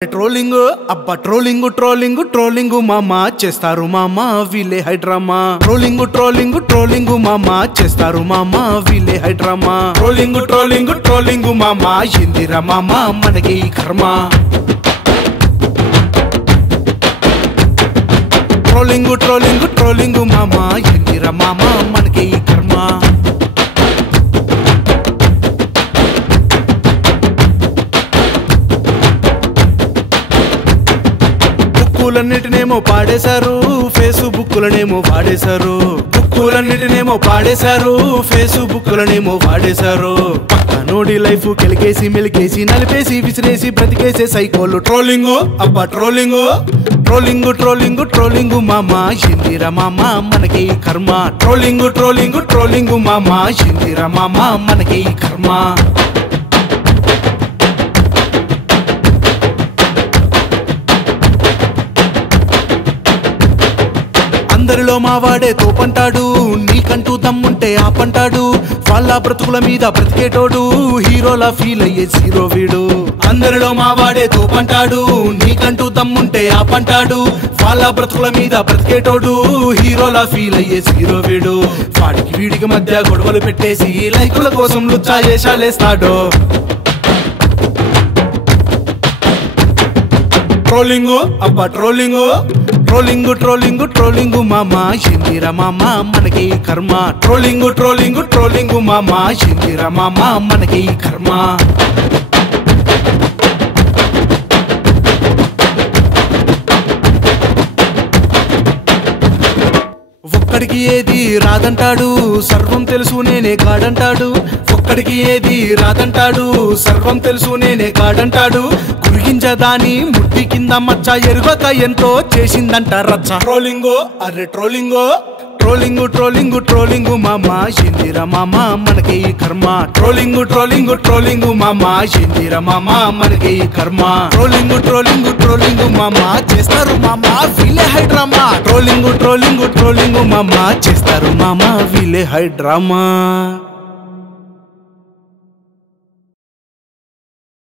trolling అబ్బా trolling trolling trolling మామా చేస్తారు మామా వీలే హైడ్రామా ట్రోలింగ్ ట్రోలింగ్ ట్రోలింగ్ మామా చేస్తారు మామా వీలే హైడ్రామా ట్రోలింగ్ ట్రోలింగ్ ట్రోలింగ్ మామా ఎందిరా మామా మనకి కర్మ ట్రోలింగ్ ట్రోలింగ్ ట్రోలింగ్ మామా ఎందిరా మామా మనకి కర్మ బుక్కులన్నిటినేమో పాడేశారు ఫేస్బుక్లనేమో వాడేశారు బుక్కులన్నిటినేమో పాడేశారు ఫేస్బుక్లనేమో వాడేశారు పక్కనోడి లైఫ్ కెలికేసి మెలికేసి నలిపేసి విసిరేసి బ్రతికేసే సైకోలు ట్రోలింగ్ అబ్బా ట్రోలింగ్ ట్రోలింగ్ ట్రోలింగ్ ట్రోలింగ్ మామా ఎందిరా మామా మనకి కర్మ ట్రోలింగ్ ట్రోలింగ్ ట్రోలింగ్ మామా ఎందిరా మామా మనకి కర్మ అందరిలో మావాడే తోపంటాడు నీకంటూ దమ్ముంటే ఆపంటాడు వాళ్ళ బ్రతుకుల మీద బ్రతికేటోడు హీరోలా ఫీల్ అయ్యే జీరో వీడు అందరిలో మావాడే తోపంటాడు నీకంటూ దమ్ముంటే ఆపంటాడు వాళ్ళ బ్రతుకుల మీద బ్రతికేటోడు హీరోలా ఫీల్ అయ్యే జీరో వీడు వాడికి వీడికి మధ్య గొడవలు పెట్టేసి లైకుల కోసం లుచ్చా చేశాలేస్తాడు ట్రోలింగ్ అబ్బా ట్రోలింగ్ ట్రోలింగ్ ట్రోలింగ్ ట్రోలింగ్ మామా ఎందిరా మామా మనకి కర్మ ట్రోలింగ్ ట్రోలింగ్ ట్రోలింగ్ మామా ఎందిరా మామా మనకి కర్మ ఒక్కడికి ఏది రాదంటాడు సర్వం తెలుసు నేనే కాడంటాడు ఒక్కడికి ఏది రాదంటాడు సర్వం తెలుసు నేనే కాడంటాడు గురిగించదాని ముట్టి కింద మచ్చ ఎరుగక ఎంతో చేసిందంట రచ్చ ట్రోలింగ్ అరే ట్రోలింగ్ ట్రోలింగ్ ట్రోలింగ్ ట్రోలింగ్ మామా ఎందిరా మామా మనకి కర్మ ట్రోలింగ్ ట్రోలింగ్ ట్రోలింగ్ మామా ఎందిరా మామా మనకి కర్మ ట్రోలింగ్ ట్రోలింగ్ ట్రోలింగ్ మామా చేస్తారు మామా వీలే హైడ్రామా ట్రోలింగ్ ట్రోలింగ్ ట్రోలింగ్ మామా చేస్తారు మామా వీలే హైడ్రామా